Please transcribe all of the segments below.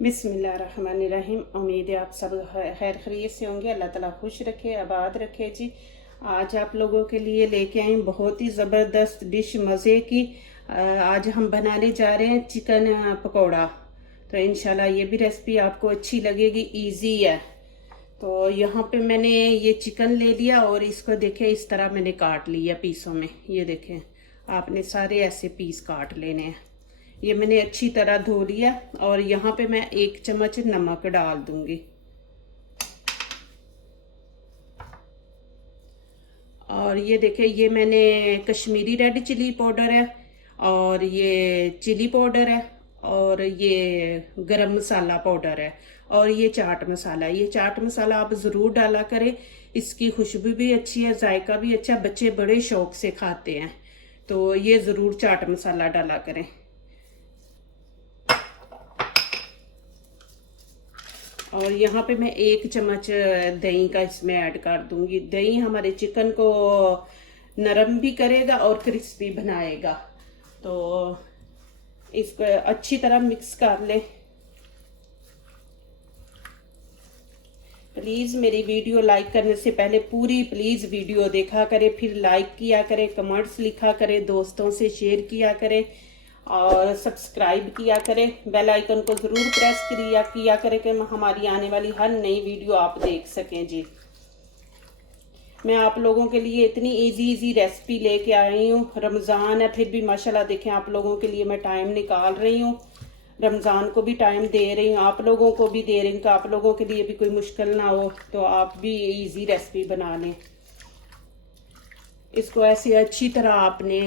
बिस्मिल्लाहिर्रहमानिर्रहीम। उम्मीद है आप सब खैर खैरियत से होंगे। अल्लाह ताला खुश रखे, आबाद रखे जी। आज आप लोगों के लिए लेके आई बहुत ही ज़बरदस्त डिश मज़े की। आज हम बनाने जा रहे हैं चिकन पकौड़ा। तो इंशाल्लाह ये भी रेसिपी आपको अच्छी लगेगी, इजी है। तो यहाँ पे मैंने ये चिकन ले लिया और इसको देखें इस तरह मैंने काट लिया पीसों में। ये देखें, आपने सारे ऐसे पीस काट लेने हैं। ये मैंने अच्छी तरह धो लिया और यहाँ पे मैं 1 चम्मच नमक डाल दूंगी। और ये देखें, ये मैंने कश्मीरी रेड चिली पाउडर है और ये चिली पाउडर है और ये गरम मसाला पाउडर है और ये चाट मसाला है। ये चाट मसाला आप ज़रूर डाला करें, इसकी खुशबू भी अच्छी है, जायका भी अच्छा, बच्चे बड़े शौक से खाते हैं। तो ये ज़रूर चाट मसाला डाला करें। और यहाँ पे मैं 1 चम्मच दही का इसमें ऐड कर दूंगी। दही हमारे चिकन को नरम भी करेगा और क्रिस्पी बनाएगा। तो इसको अच्छी तरह मिक्स कर ले। प्लीज़ मेरी वीडियो लाइक करने से पहले पूरी प्लीज़ वीडियो देखा करें, फिर लाइक किया करें, कमेंट्स लिखा करें, दोस्तों से शेयर किया करें और सब्सक्राइब किया करें। बेल आइकन को ज़रूर प्रेस किया करें कि हमारी आने वाली हर नई वीडियो आप देख सकें जी। मैं आप लोगों के लिए इतनी इजी रेसिपी लेके आई हूँ। रमज़ान है फिर भी माशाल्लाह देखें आप लोगों के लिए मैं टाइम निकाल रही हूँ। रमज़ान को भी टाइम दे रही हूँ, आप लोगों को भी दे रही हूँ कि आप लोगों के लिए भी कोई मुश्किल ना हो, तो आप भी इजी रेसिपी बना लें। इसको ऐसे अच्छी तरह आपने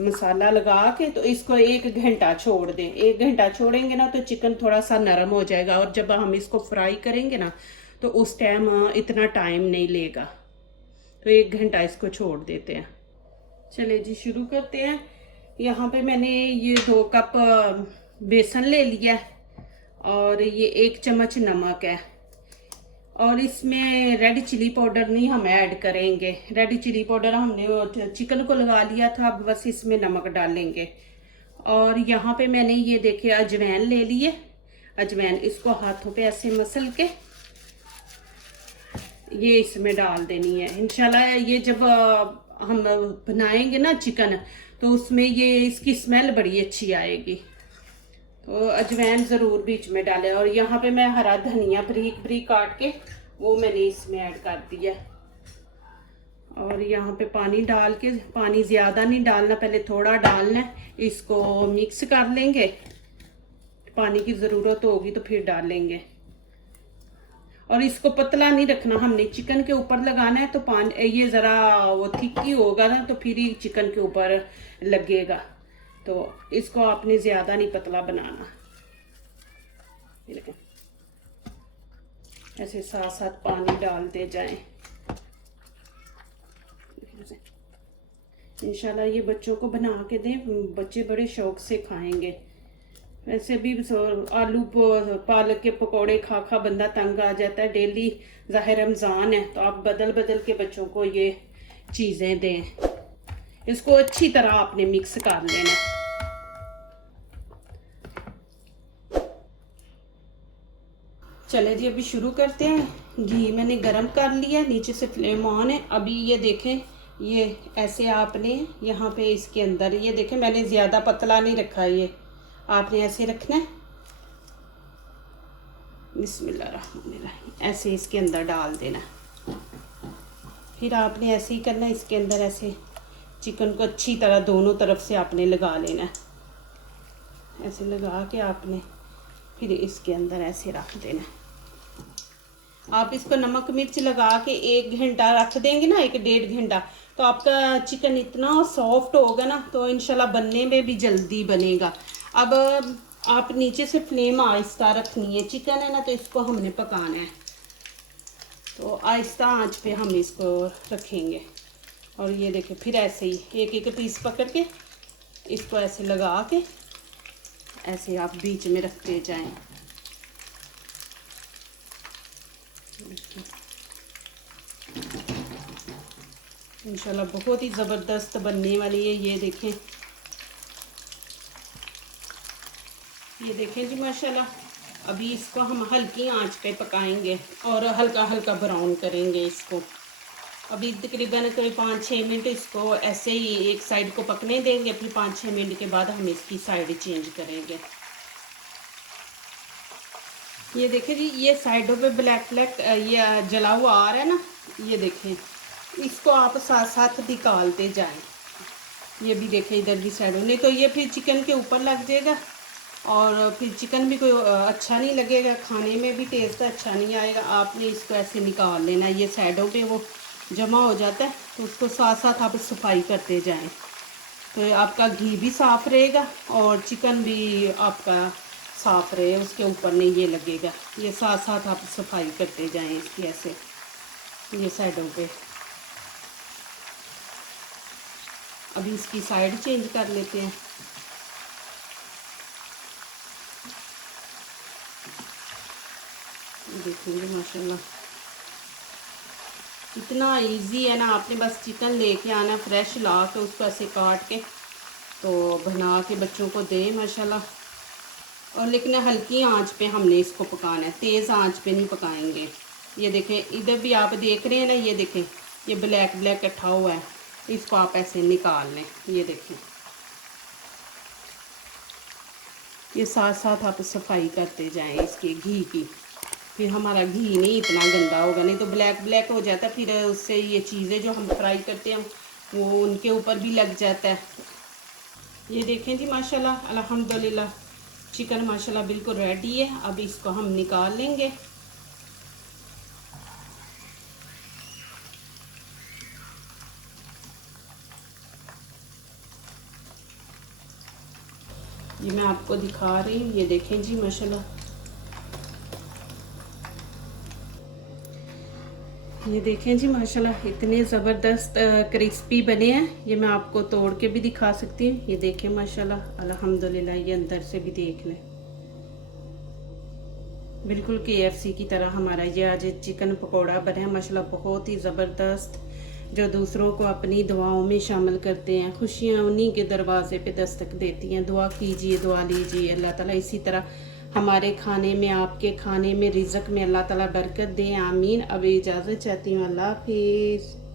मसाला लगा के तो इसको 1 घंटा छोड़ दें। 1 घंटा छोड़ेंगे ना तो चिकन थोड़ा सा नरम हो जाएगा और जब हम इसको फ्राई करेंगे ना तो उस टाइम इतना टाइम नहीं लेगा। तो 1 घंटा इसको छोड़ देते हैं। चलिए जी शुरू करते हैं। यहाँ पे मैंने ये 2 कप बेसन ले लिया और ये 1 चम्मच नमक है और इसमें रेड चिली पाउडर नहीं हम ऐड करेंगे। रेड चिली पाउडर हमने चिकन को लगा लिया था, अब बस इसमें नमक डालेंगे। और यहाँ पे मैंने ये देखे अजवाइन ले लिए। अजवाइन इसको हाथों पे ऐसे मसल के ये इसमें डाल देनी है। इंशाल्लाह ये जब हम बनाएंगे ना चिकन तो उसमें ये इसकी स्मेल बड़ी अच्छी आएगी। तो अजवाइन ज़रूर बीच में डालें। और यहाँ पे मैं हरा धनिया बारीक बारीक काट के वो मैंने इसमें ऐड कर दिया। और यहाँ पे पानी डाल के, पानी ज़्यादा नहीं डालना, पहले थोड़ा डालना है। इसको मिक्स कर लेंगे, पानी की ज़रूरत होगी तो फिर डालेंगे। और इसको पतला नहीं रखना, हमने चिकन के ऊपर लगाना है तो पानी ये ज़रा वो थिक ही होगा ना तो फिर ही चिकन के ऊपर लगेगा। तो इसको आपने ज़्यादा नहीं पतला बनाना। ऐसे साथ साथ पानी डालते जाएं। इंशाल्लाह ये बच्चों को बना के दें, बच्चे बड़े शौक से खाएंगे। वैसे भी आलू पालक के पकोड़े खा खा बंदा तंग आ जाता है डेली। ज़ाहिर रमज़ान है तो आप बदल बदल के बच्चों को ये चीज़ें दें। इसको अच्छी तरह आपने मिक्स कर लेना। चले जी अभी शुरू करते हैं। घी मैंने गरम कर लिया, नीचे से फ्लेम ऑन है। अभी ये देखें, ये ऐसे आपने यहाँ पे इसके अंदर ये देखें, मैंने ज़्यादा पतला नहीं रखा, ये आपने ऐसे रखना है। बिस्मिल्लाहिर्रहमानिर्रहीम। ऐसे इसके अंदर डाल देना। फिर आपने ऐसे ही करना, इसके अंदर ऐसे चिकन को अच्छी तरह दोनों तरफ से आपने लगा लेना। ऐसे लगा के आपने फिर इसके अंदर ऐसे रख देना। आप इसको नमक मिर्च लगा के 1 घंटा रख देंगे ना, 1-1.5 घंटा, तो आपका चिकन इतना सॉफ्ट होगा ना तो इंशाल्लाह बनने में भी जल्दी बनेगा। अब आप नीचे से फ्लेम आहिस्ता रखनी है। चिकन है ना तो इसको हमने पकाना है, तो आहिस्ता आंच पे हम इसको रखेंगे। और ये देखिए फिर ऐसे ही 1-1 पीस पकड़ के इसको ऐसे लगा के ऐसे आप बीच में रखते जाएं। इंशाल्लाह बहुत ही ज़बरदस्त बनने वाली है। ये देखें, ये देखें जी माशाल्लाह अभी इसको हम हल्की आंच पे पकाएंगे और हल्का हल्का ब्राउन करेंगे इसको। अभी तकरीबन कोई 5-6 मिनट इसको ऐसे ही एक साइड को पकने देंगे, फिर 5-6 मिनट के बाद हम इसकी साइड चेंज करेंगे। ये देखिए जी, ये साइडों पे ब्लैक ब्लैक ये जला हुआ आ रहा है ना, ये देखें, इसको आप साथ साथ निकालते जाएं। ये भी देखें इधर भी साइडों, नहीं तो ये फिर चिकन के ऊपर लग जाएगा और फिर चिकन भी कोई अच्छा नहीं लगेगा, खाने में भी टेस्ट अच्छा नहीं आएगा। आपने इसको ऐसे निकाल लेना, ये साइडों पे वो जमा हो जाता है तो उसको साथ साथ आप सफाई करते जाएं, तो आपका घी भी साफ़ रहेगा और चिकन भी आपका साफ़ रहे, उसके ऊपर नहीं ये लगेगा। ये साथ साथ आप सफाई करते जाएं इसकी ऐसे, ये साइडों पे। अभी इसकी साइड चेंज कर लेते हैं। देखेंगे माशाल्लाह इतना इजी है ना, आपने बस चिकन लेके आना फ्रेश ला के उसको ऐसे काट के तो बना के बच्चों को दें माशाल्लाह। और लेकिन हल्की आंच पे हमने इसको पकाना है, तेज़ आंच पे नहीं पकाएंगे। ये देखें इधर भी आप देख रहे हैं ना, ये देखें ये ब्लैक ब्लैक इकट्ठा हुआ है, इसको आप ऐसे निकाल लें। ये देखें, ये साथ साथ आप सफाई करते जाएं इसके घी की, फिर हमारा घी नहीं इतना गंदा होगा, नहीं तो ब्लैक ब्लैक हो जाता है, फिर उससे ये चीज़ें जो हम फ्राई करते हैं वो उनके ऊपर भी लग जाता है। ये देखें जी माशाल्लाह अल्हम्दुलिल्लाह चिकन माशाल्लाह बिल्कुल रेडी है। अब इसको हम निकाल लेंगे। ये मैं आपको दिखा रही हूँ, ये देखें जी माशाल्लाह, ये देखें जी माशाल्लाह इतने ज़बरदस्त क्रिस्पी बने हैं। ये मैं आपको तोड़ के भी दिखा सकती हूँ। ये देखें माशाल्लाह अल्हम्दुलिल्लाह, ये अंदर से भी देख लें, बिल्कुल KFC की तरह हमारा ये आज चिकन पकोड़ा बना है माशाल्लाह, बहुत ही ज़बरदस्त, जो दूसरों को अपनी दुआओं में शामिल करते हैं। खुशियाँ उन्हीं के दरवाजे पे दस्तक देती हैं। दुआ कीजिए, दुआ लीजिए, अल्लाह ताला इसी तरह हमारे खाने में, आपके खाने में, रिज़्क में अल्लाह ताला बरकत दे, आमीन। अब इजाज़त चाहती हूँ, अल्लाह हाफिज़।